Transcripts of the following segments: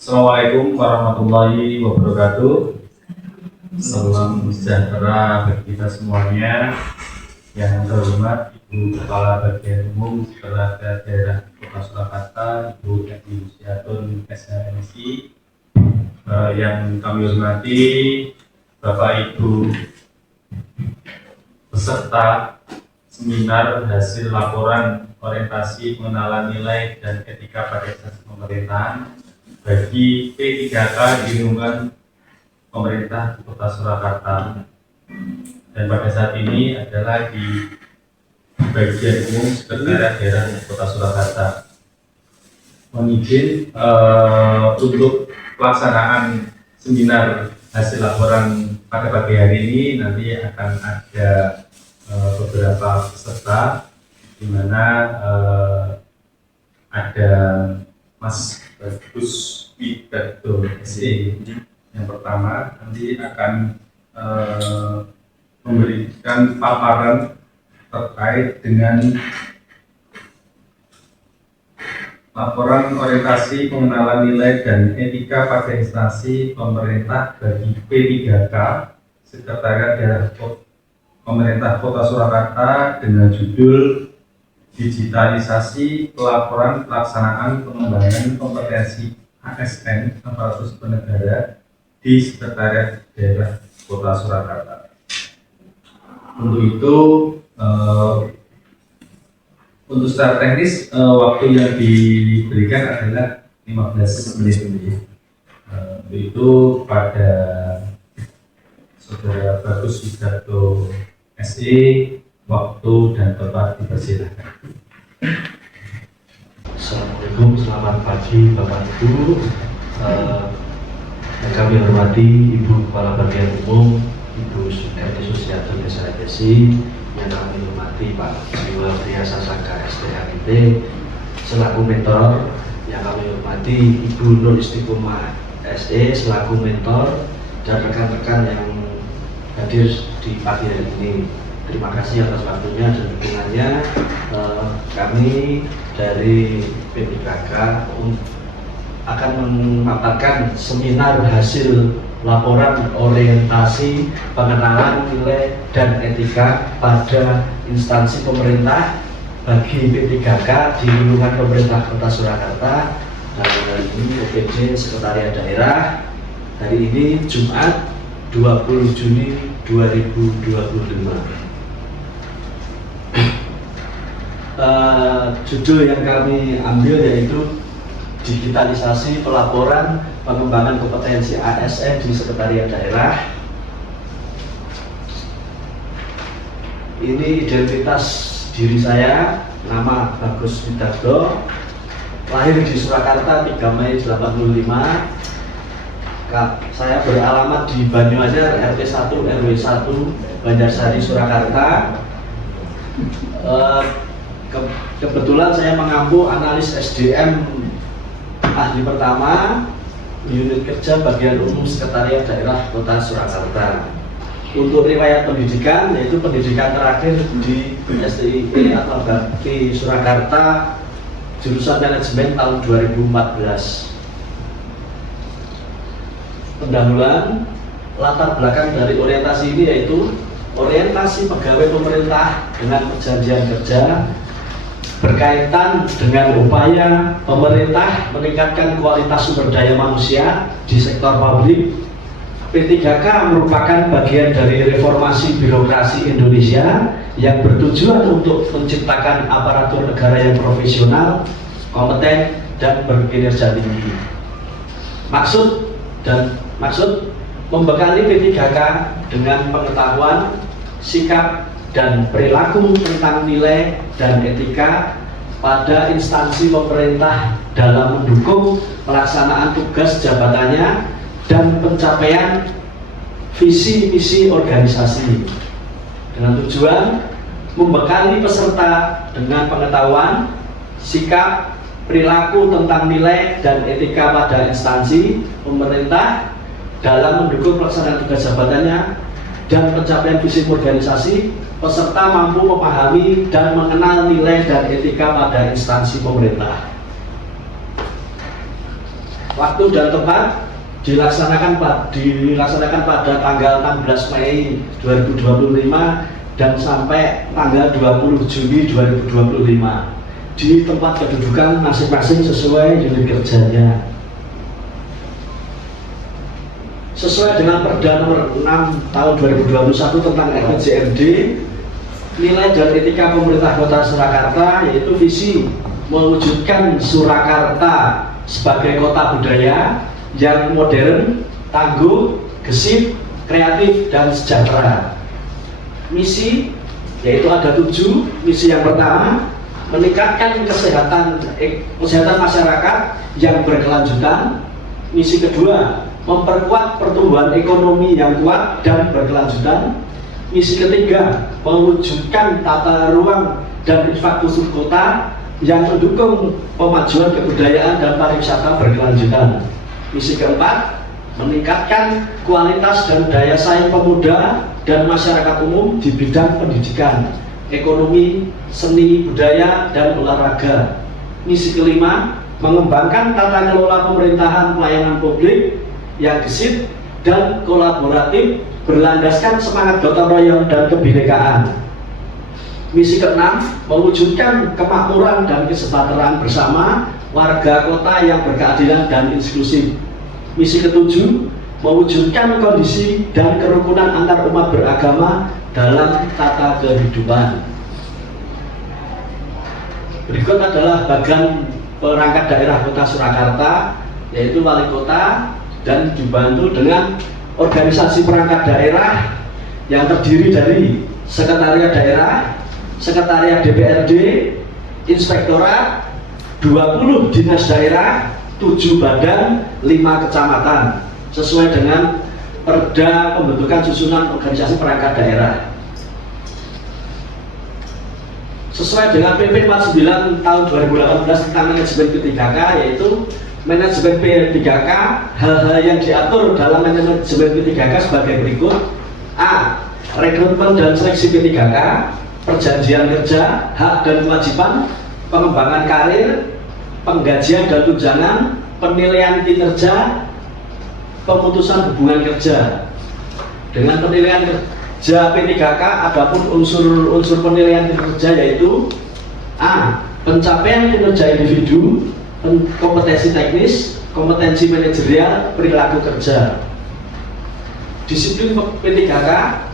Assalamualaikum warahmatullahi wabarakatuh. Salam sejahtera bagi kita semuanya. Yang terhormat Ibu Kepala Bagian Umum Sekretariat Daerah Kota Surakarta, Ibu Edi Luciatun SHMSI. Yang kami hormati Bapak Ibu peserta seminar hasil laporan orientasi pengenalan nilai dan etika pada instansi pemerintahan bagi P3K di lingkungan pemerintah di Kota Surakarta. Dan pada saat ini adalah di bagian umum Sekretariat Daerah Kota Surakarta. Mohon izin untuk pelaksanaan seminar hasil laporan pada pagi hari ini nanti akan ada beberapa peserta, di mana ada Mas Bagus Widarto SE yang pertama nanti akan memberikan paparan terkait dengan laporan orientasi pengenalan nilai dan etika pada instansi pemerintah bagi P3K Sekretariat Daerah Pemerintah Kota Surakarta dengan judul Digitalisasi Pelaporan Pelaksanaan Pengembangan Kompetensi ASN Aparatur Sipil Negara di Sekretariat Daerah Kota Surakarta. Untuk itu, untuk secara teknis waktu yang diberikan adalah 15 menit. Untuk itu pada Saudara Bagus Widarto SE, waktu dan tempat dipersilakan. Assalamualaikum, selamat pagi Bapak Ibu. Yang kami hormati Ibu Kepala Bagian Umum, Ibu Edi Luciatun SHMSI, yang kami hormati Pak Jiwa Pria Sasaka STHMT selaku mentor, yang kami hormati Ibu Nur Istiqomah SE selaku mentor, dan rekan-rekan yang hadir di pagi hari ini. Terima kasih atas waktunya dan dukungannya. Kami dari P3K akan memaparkan seminar hasil laporan orientasi pengenalan nilai dan etika pada instansi pemerintah bagi P3K di lingkungan pemerintah Kota Surakarta. Dan hari ini OPD Sekretariat Daerah, hari ini Jumat 20 Juni 2025. Judul yang kami ambil yaitu Digitalisasi Pelaporan Pengembangan Kompetensi ASN di Sekretariat Daerah. Ini identitas diri saya, nama Bagus Widarto, lahir di Surakarta 3 Mei 85. Saya beralamat di Banyuanyar RT 1 RW 1 Banjarsari Surakarta. Kebetulan saya mengampu analis SDM ahli pertama unit kerja bagian umum Sekretariat Daerah Kota Surakarta. Untuk riwayat pendidikan, yaitu pendidikan terakhir di STIE atau Bakti Surakarta jurusan manajemen tahun 2014. Pendahuluan latar belakang dari orientasi ini yaitu orientasi pegawai pemerintah dengan perjanjian kerja berkaitan dengan upaya pemerintah meningkatkan kualitas sumber daya manusia di sektor publik. P3K merupakan bagian dari reformasi birokrasi Indonesia yang bertujuan untuk menciptakan aparatur negara yang profesional, kompeten, dan berkinerja tinggi. Maksud membekali P3K dengan pengetahuan, sikap, dan perilaku tentang nilai dan etika pada instansi pemerintah dalam mendukung pelaksanaan tugas jabatannya dan pencapaian visi misi organisasi, dengan tujuan membekali peserta dengan pengetahuan, sikap, perilaku tentang nilai dan etika pada instansi pemerintah dalam mendukung pelaksanaan tugas jabatannya dan pencapaian visi organisasi. Peserta mampu memahami dan mengenal nilai dan etika pada instansi pemerintah. Waktu dan tempat dilaksanakan pada tanggal 16 Mei 2025 dan sampai tanggal 20 Juni 2025 di tempat kedudukan masing-masing sesuai unit kerjanya. Sesuai dengan Perda nomor 6 tahun 2021 tentang RPJMD, nilai dan etika pemerintah Kota Surakarta yaitu visi mewujudkan Surakarta sebagai kota budaya yang modern, tangguh, gesit, kreatif, dan sejahtera. Misi yaitu ada 7. Misi yang pertama, meningkatkan kesehatan masyarakat yang berkelanjutan. Misi kedua, memperkuat pertumbuhan ekonomi yang kuat dan berkelanjutan. Misi ketiga, mewujudkan tata ruang dan infrastruktur kota yang mendukung pemajuan kebudayaan dan pariwisata berkelanjutan. Misi keempat, meningkatkan kualitas dan daya saing pemuda dan masyarakat umum di bidang pendidikan, ekonomi, seni, budaya, dan olahraga. Misi kelima, mengembangkan tata kelola pemerintahan pelayanan publik yang gesit dan kolaboratif berlandaskan semangat gotong royong dan kebinekaan. Misi keenam, mewujudkan kemakmuran dan kesejahteraan bersama warga kota yang berkeadilan dan inklusif. Misi ketujuh, mewujudkan kondisi dan kerukunan antar umat beragama dalam tata kehidupan. Berikut adalah bagian perangkat daerah Kota Surakarta, yaitu wali kota, dan dibantu dengan organisasi perangkat daerah yang terdiri dari sekretariat daerah, sekretariat DPRD, inspektorat, 20 dinas daerah, 7 badan, 5 kecamatan, sesuai dengan Perda Pembentukan Susunan Organisasi Perangkat Daerah. Sesuai dengan PP 49 tahun 2018 tentang manajemen P3K, yaitu manajemen P3K, hal-hal yang diatur dalam manajemen P3K sebagai berikut. A. Rekrutmen dan seleksi P3K, perjanjian kerja, hak dan kewajiban, pengembangan karir, penggajian dan tunjangan, penilaian kinerja, pemutusan hubungan kerja. Dengan penilaian kerja P3K, adapun unsur penilaian kinerja yaitu A. Pencapaian kinerja individu, kompetensi teknis, kompetensi manajerial, perilaku kerja. Disiplin P3K,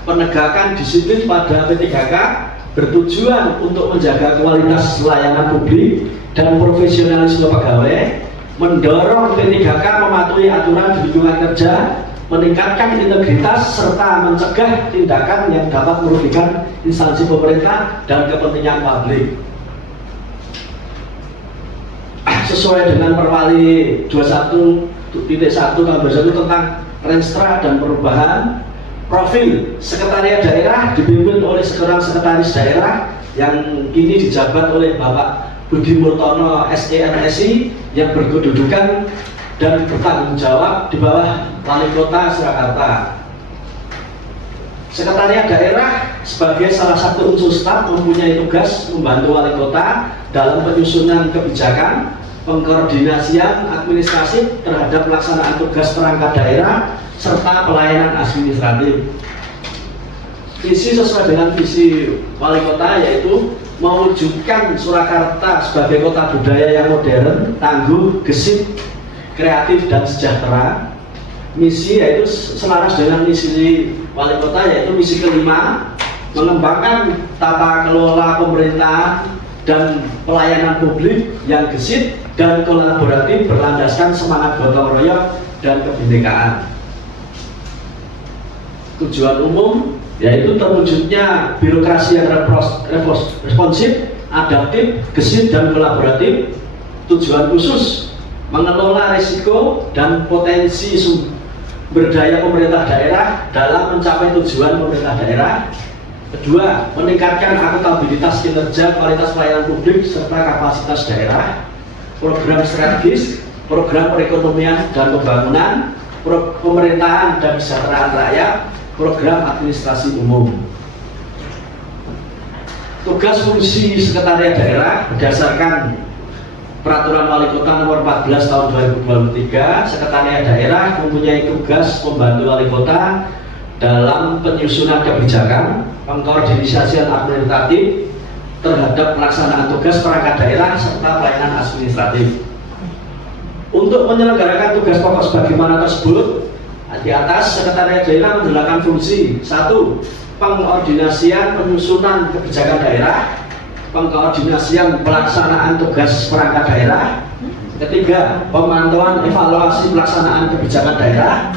penegakan disiplin pada P3K bertujuan untuk menjaga kualitas layanan publik dan profesionalisme pegawai, mendorong P3K mematuhi aturan di lingkungan kerja, meningkatkan integritas serta mencegah tindakan yang dapat merugikan instansi pemerintah dan kepentingan publik. Sesuai dengan Perwali 21.1 tahun 2021 tentang Renstra dan perubahan profil sekretariat daerah dipimpin oleh seorang sekretaris daerah yang kini dijabat oleh Bapak Budi Murtono SEMSI yang berkedudukan dan bertanggung jawab di bawah Wali Kota Surakarta. Sekretariat daerah sebagai salah satu unsur staf mempunyai tugas membantu Wali Kota dalam penyusunan kebijakan, pengkoordinasian administratif terhadap pelaksanaan tugas perangkat daerah serta pelayanan administratif. Visi sesuai dengan visi Wali Kota yaitu mewujudkan Surakarta sebagai kota budaya yang modern, tangguh, gesit, kreatif, dan sejahtera. Misi yaitu selaras dengan misi Wali Kota yaitu misi kelima, mengembangkan tata kelola pemerintahan dan pelayanan publik yang gesit dan kolaboratif berlandaskan semangat gotong royong dan kebinekaan. Tujuan umum yaitu terwujudnya birokrasi yang responsif, adaptif, gesit, dan kolaboratif. Tujuan khusus mengelola risiko dan potensi sumber daya pemerintah daerah dalam mencapai tujuan pemerintah daerah. Kedua, meningkatkan akuntabilitas kinerja, kualitas pelayanan publik, serta kapasitas daerah. Program strategis, program perekonomian dan pembangunan, pemerintahan dan kesejahteraan rakyat, program administrasi umum. Tugas fungsi sekretariat daerah berdasarkan Peraturan Wali Kota Nomor 14 Tahun 2023, Sekretariat Daerah mempunyai tugas membantu Wali Kota dalam penyusunan kebijakan, pengkoordinasian administratif terhadap pelaksanaan tugas perangkat daerah serta pelayanan administratif. Untuk menyelenggarakan tugas pokok sebagaimana tersebut, di atas Sekretariat Daerah menjalankan fungsi 1. Pengkoordinasian penyusunan kebijakan daerah, pengkoordinasian pelaksanaan tugas perangkat daerah. Ketiga, pemantauan evaluasi pelaksanaan kebijakan daerah.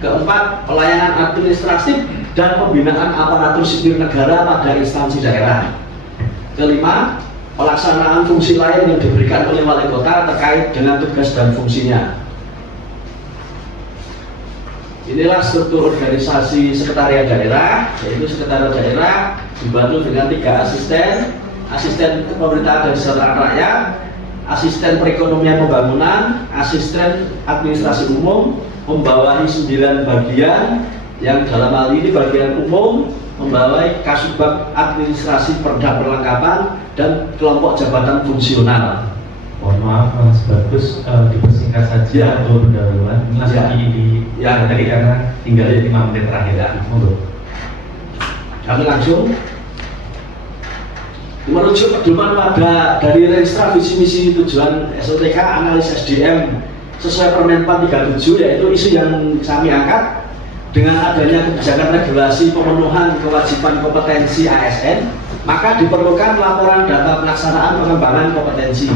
Keempat, pelayanan administratif dan pembinaan aparatur sipil negara pada instansi daerah. Kelima, pelaksanaan fungsi lain yang diberikan oleh wali kota terkait dengan tugas dan fungsinya. Inilah struktur organisasi sekretariat daerah, yaitu sekretariat daerah dibantu dengan 3 asisten, asisten pemerintahan dan kesejahteraan rakyat, asisten perekonomian pembangunan, asisten administrasi umum, membawahi 9 bagian yang dalam hal ini bagian umum membawahi kasubag administrasi perda perlengkapan dan kelompok jabatan fungsional. Mohon maaf Mas Bagus, dipersingkat saja untuk pendahuluan. Langsung tadi karena tinggal 5 menit terakhir. Ya, monggo. Kami langsung merujuk pedoman pada dari registra visi misi tujuan SOTK analis SDM sesuai Permen 437, yaitu isu yang kami angkat dengan adanya kebijakan regulasi pemenuhan kewajiban kompetensi ASN, maka diperlukan laporan data pelaksanaan pengembangan kompetensi.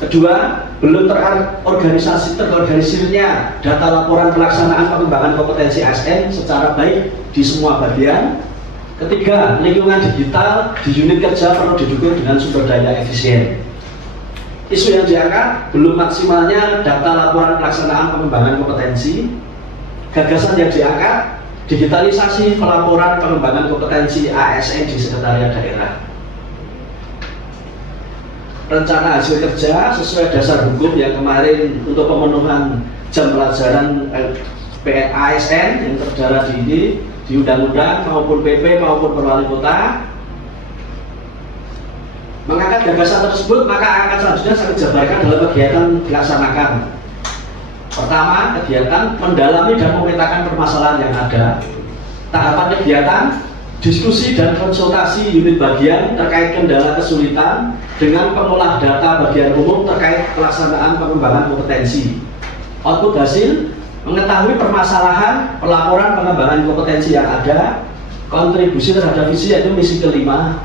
Kedua, belum terorganisirnya data laporan pelaksanaan pengembangan kompetensi ASN secara baik di semua bagian. Ketiga, lingkungan digital di unit kerja perlu didukung dengan sumber daya efisien. Isu yang diangkat, belum maksimalnya data laporan pelaksanaan pengembangan kompetensi. Gagasan yang diangkat, digitalisasi pelaporan pengembangan kompetensi ASN di sekretariat daerah. Rencana hasil kerja sesuai dasar hukum yang kemarin untuk pemenuhan jam pelajaran ASN yang terdaftar di undang-undang maupun PP maupun perwali kota. Mengangkat gagasan tersebut, maka akan selanjutnya saya jabarkan dalam kegiatan dilaksanakan. Pertama, kegiatan mendalami dan memetakan permasalahan yang ada. Tahapan kegiatan, diskusi dan konsultasi unit bagian terkait kendala kesulitan dengan pengolah data bagian umum terkait pelaksanaan pengembangan kompetensi. Output hasil, mengetahui permasalahan, pelaporan pengembangan kompetensi yang ada, kontribusi terhadap visi yaitu misi kelima.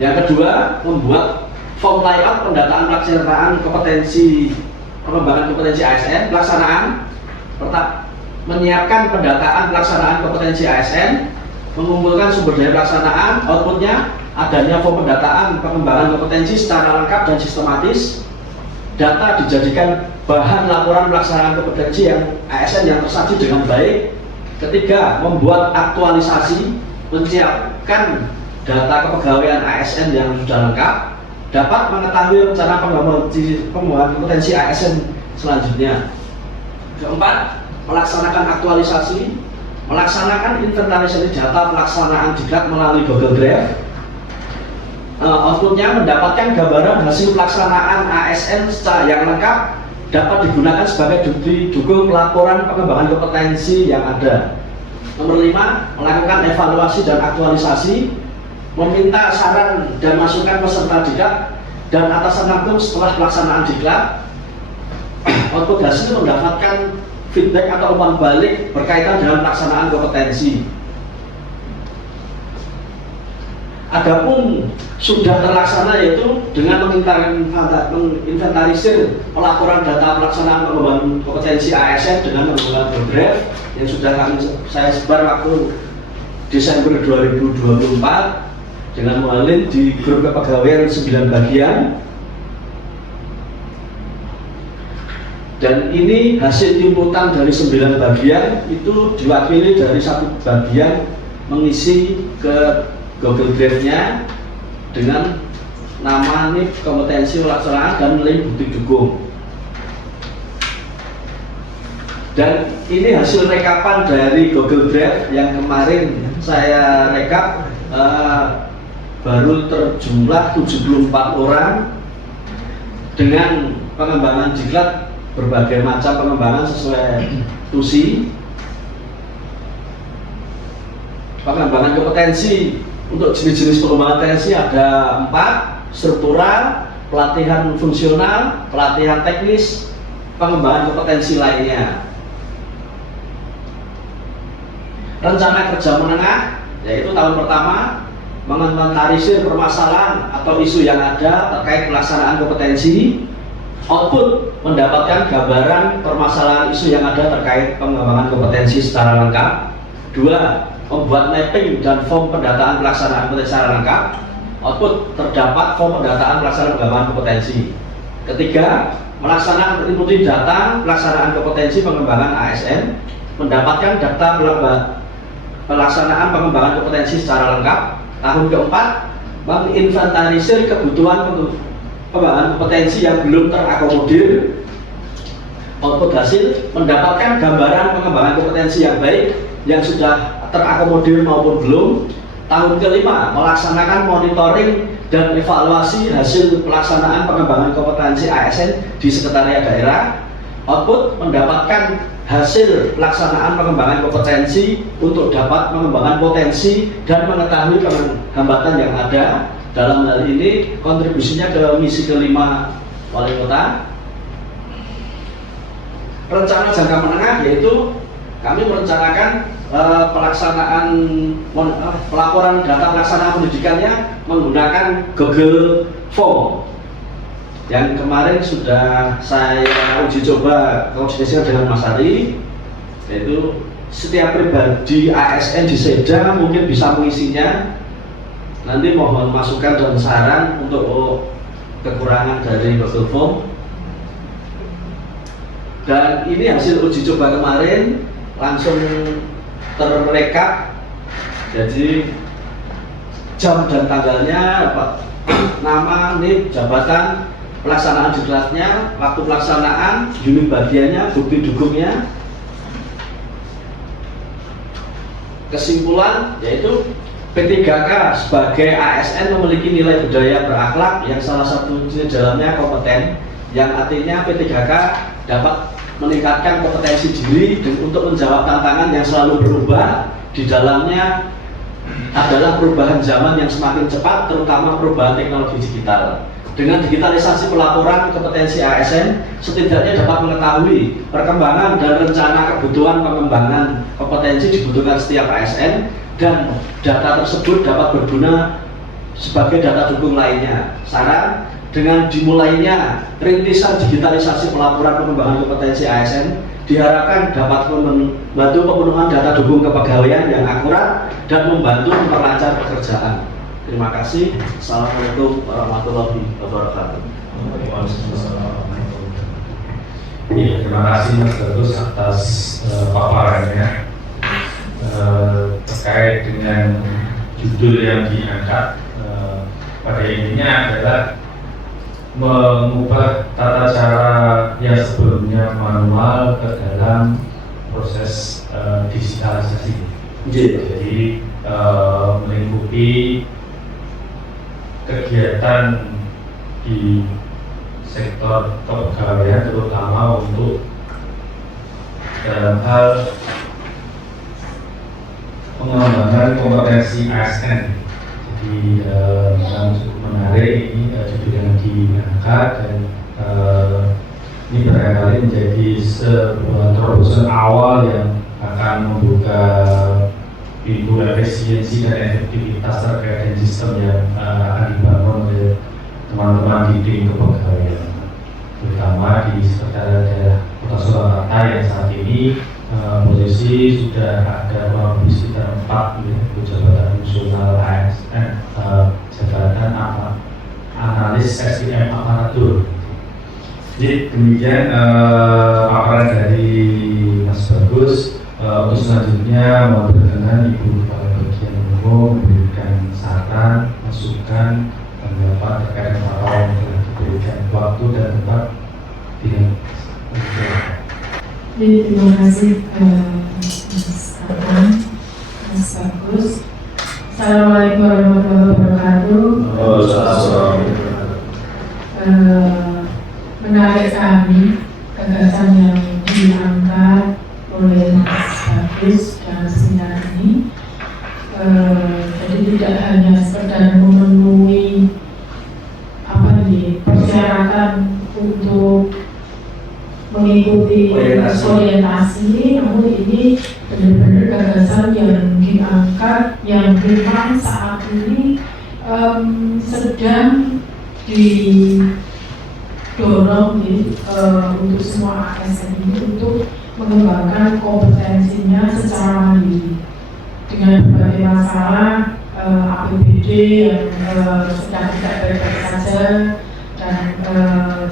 Yang kedua, membuat form layout pendataan pelaksanaan kompetensi pengembangan kompetensi ASN, pelaksanaan menyiapkan pendataan pelaksanaan kompetensi ASN, mengumpulkan sumber daya pelaksanaan, outputnya adanya form pendataan pengembangan kompetensi secara lengkap dan sistematis. Data dijadikan bahan laporan pelaksanaan kompetensi yang ASN yang tersaji dengan baik. Ketiga, membuat aktualisasi, menyiapkan data kepegawaian ASN yang sudah lengkap, dapat mengetahui rencana pengembangan kompetensi ASN selanjutnya. Keempat, melaksanakan aktualisasi, melaksanakan inventarisasi data pelaksanaan diklat melalui Google Drive. Outputnya mendapatkan gambaran hasil pelaksanaan ASN secara yang lengkap, dapat digunakan sebagai bukti dukung pelaporan pengembangan kompetensi yang ada. Nomor 5, melakukan evaluasi dan aktualisasi, meminta saran dan masukan peserta diklat dan atasan langsung setelah pelaksanaan diklat. Output hasil mendapatkan feedback atau umpan balik berkaitan dengan pelaksanaan kompetensi. Adapun sudah terlaksana yaitu dengan menginventarisir pelaporan data pelaksanaan pengembangan kompetensi ASN dengan menggunakan Google Drive yang sudah saya sebar waktu Desember 2024 dengan mengalir di grup kepegawaian 9 bagian. Dan ini hasil inputan dari 9 bagian itu diwakili dari 1 bagian mengisi ke Google Drive-nya dengan nama NIP kompetensi pelaksanaan dan link bukti dukung. Dan ini hasil rekapan dari Google Drive yang kemarin saya rekap baru terjumlah 74 orang dengan pengembangan diklat berbagai macam pengembangan sesuai tusi. Pengembangan kompetensi untuk jenis-jenis pengembangan kompetensi ada 4: struktural, pelatihan fungsional, pelatihan teknis, pengembangan kompetensi lainnya. Rencana kerja menengah yaitu tahun pertama menginventarisir permasalahan atau isu yang ada terkait pelaksanaan kompetensi. Output mendapatkan gambaran permasalahan isu yang ada terkait pengembangan kompetensi secara lengkap. 2. Membuat mapping dan form pendataan pelaksanaan kompetensi secara lengkap. Output terdapat form pendataan pelaksanaan pengembangan kompetensi. 3. Melaksanakan input data pelaksanaan kompetensi pengembangan ASN, mendapatkan data pelaksanaan pengembangan kompetensi secara lengkap. Tahun keempat, menginventarisir kebutuhan pengembangan kompetensi yang belum terakomodir. Output hasil mendapatkan gambaran pengembangan kompetensi yang baik yang sudah terakomodir maupun belum. Tahun kelima, melaksanakan monitoring dan evaluasi hasil pelaksanaan pengembangan kompetensi ASN di sekretariat daerah. Output mendapatkan hasil pelaksanaan pengembangan kompetensi untuk dapat mengembangkan potensi dan mengetahui hambatan yang ada. Dalam hal ini kontribusinya ke misi kelima wali kota. Rencana jangka menengah yaitu kami merencanakan pelaksanaan pelaporan data pelaksanaan pendidikannya menggunakan Google Form yang kemarin sudah saya uji coba koordinasi dengan Mas Ari, yaitu setiap pribadi ASN di Seda mungkin bisa mengisinya. Nanti mohon masukan dan saran untuk kekurangan dari Google Form. Dan ini hasil uji coba kemarin langsung terrekap, jadi jam dan tanggalnya, nama, NIP, jabatan, pelaksanaan diklatnya, waktu pelaksanaan, unit bagiannya, bukti dukungnya. Kesimpulan yaitu P3K sebagai ASN memiliki nilai budaya berakhlak yang salah satunya dalamnya kompeten, yang artinya P3K dapat meningkatkan kompetensi diri dan untuk menjawab tantangan yang selalu berubah. Di dalamnya adalah perubahan zaman yang semakin cepat, terutama perubahan teknologi digital. Dengan digitalisasi pelaporan kompetensi ASN, setidaknya dapat mengetahui perkembangan dan rencana kebutuhan pengembangan kompetensi dibutuhkan setiap ASN, dan data tersebut dapat berguna sebagai data dukung lainnya. Saran, dengan dimulainya rintisan digitalisasi pelaporan pengembangan kompetensi ASN diharapkan dapat membantu pemenuhan data dukung kepegawaian yang akurat dan membantu memperlancar pekerjaan. Terima kasih. Assalamualaikum warahmatullahi wabarakatuh. Terima kasih Mas Bagus atas paparannya terkait dengan judul yang diangkat. Pada intinya adalah mengubah tata cara yang sebelumnya manual ke dalam proses digitalisasi. Jadi melingkupi kegiatan di sektor kepegawaian, terutama untuk dalam hal pengembangan kompetensi ASN. Jadi yang cukup menarik ini judul yang diangkat, dan ini barangkali menjadi sebuah terobosan awal yang akan membuka pintu efisiensi dan efektivitas terkait dengan sistem yang akan dibangun oleh teman-teman di tim kepegawaian, terutama di sekretariat daerah Kota Surakarta yang saat ini posisi sudah ada kurang lebih sekitar 4 jabatan fungsional ASN, jabatan analis SDM aparatur. Jadi demikian paparan dari Mas Bagus. Untuk selanjutnya mohon berkenan Ibu Kepala Bagian Umum memberikan saran, masukan, pendapat terkait paparan yang telah diberikan. Waktu dan tempat tidak. Terima kasih Mas Arman, Mas Bagus. Assalamualaikum warahmatullahi wabarakatuh. wabarakatuh. Menarik kami gagasan yang diangkat oleh Mas Bagus dan seminar ini. Jadi tidak hanya sekedar memenuhi persyaratan untuk mengikuti orientasi, namun ini benar-benar gagasan yang diangkat yang memang saat ini sedang didorong untuk semua ASN ini untuk mengembangkan kompetensinya secara mandiri dengan berbagai masalah APBD yang sedang tidak baik-baik saja, dan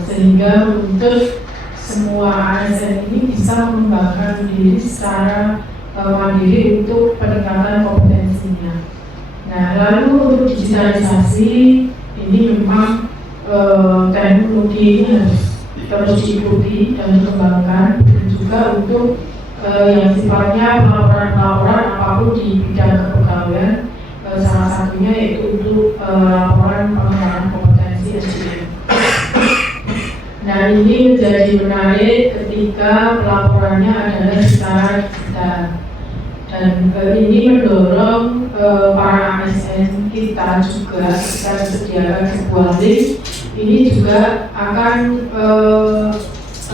sehingga untuk semua ASN ini bisa mengembangkan diri secara mandiri untuk peningkatan kompetensinya. Nah, lalu untuk digitalisasi ini memang teknologi ini harus diikuti dan dikembangkan, dan juga untuk yang sifatnya pelaporan apapun di bidang kepegawaian, salah satunya yaitu untuk laporan pengembangan kompetensi SDM. Nah, ini menjadi menarik ketika pelaporannya adalah secara digital, dan ini mendorong para ASN kita juga disediakan sebuah link. Ini juga akan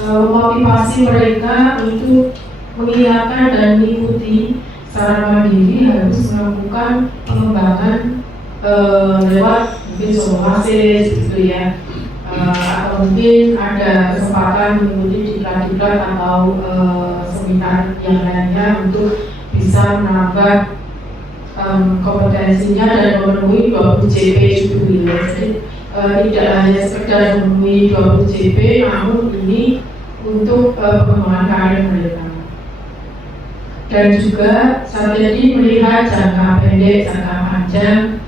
memotivasi mereka untuk mengiyakan dan mengikuti secara mandiri, harus melakukan pengembangan lewat mungkin solomasis gitu ya, atau mungkin ada kesempatan mengikuti diklat-diklat atau seminar yang lainnya untuk bisa menambah kompetensinya dan memenuhi 20 JP itu ya. Jadi tidak hanya sekedar memenuhi 20 JP, namun ini untuk pengembangan karir mereka. Dan juga strategi melihat jangka pendek, jangka panjang,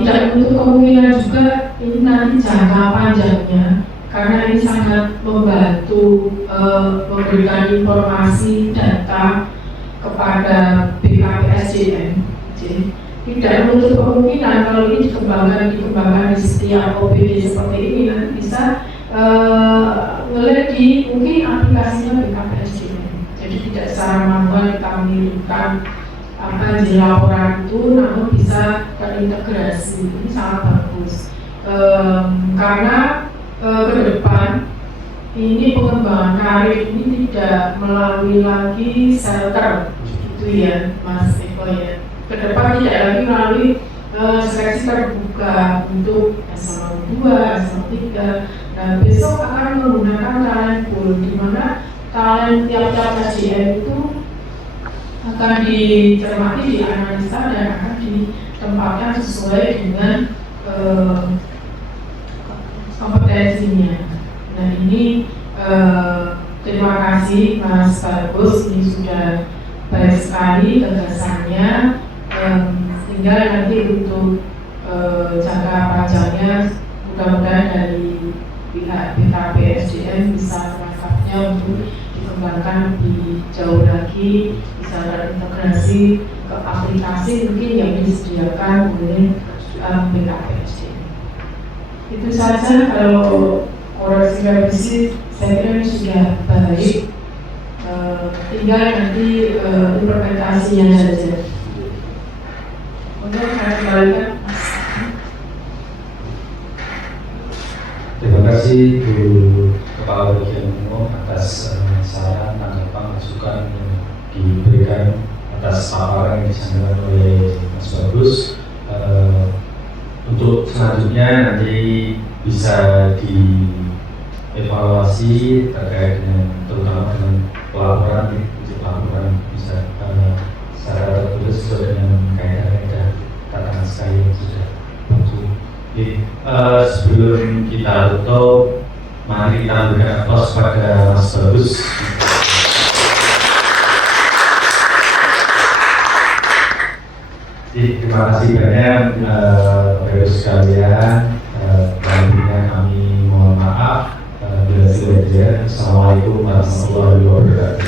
tidak menutup kemungkinan juga ini nanti jangka panjangnya, karena ini sangat membantu memberikan informasi data kepada BKPSDM. Tidak menutup kemungkinan kalau ini dikembangkan di setiap OPD seperti ini, nanti bisa ngelihat di mungkin aplikasinya BKPSDM. Jadi tidak secara manual kita mengirimkan di laporan itu, namun bisa terintegrasi. Ini sangat bagus karena ke depan ini pengembangan karir ini tidak melalui lagi shelter gitu ya Mas Eko ya. Ke depan tidak lagi melalui seleksi terbuka untuk S2, S3. Nah, besok akan menggunakan talent pool, di mana talent tiap-tiap SDM itu akan dicermati, dianalisa, dan akan ditempatkan sesuai dengan kompetensinya. Nah, ini terima kasih Mas Bagus, ini sudah baik sekali gagasannya. Tinggal nanti untuk jangka panjangnya mudah-mudahan dari pihak BKPSDM bisa melengkapnya untuk dikembangkan lebih jauh lagi, bisa terintegrasi ke aplikasi mungkin yang disediakan oleh BKPSDM. Itu saja. Kalau koreksi revisi saya kira ini sudah baik, tinggal nanti implementasinya saja. Untuk saya kembalikan. Terima kasih Bu Kepala Bagian Umum atas saran, tanggapan, masukan yang diberikan atas paparan yang disampaikan oleh Mas Bagus. Untuk selanjutnya nanti bisa dievaluasi terkait dengan terutama dengan pelaporan bisa secara tertulis sesuai dengan kaidah-kaidah tatanan sekali yang sudah muncul. Sebelum kita tutup, mari kita berikan aplaus pada Mas Bagus. Terima kasih banyak Bapak Ibu sekalian. Selanjutnya kami mohon maaf bila tidak. Assalamualaikum warahmatullahi wabarakatuh.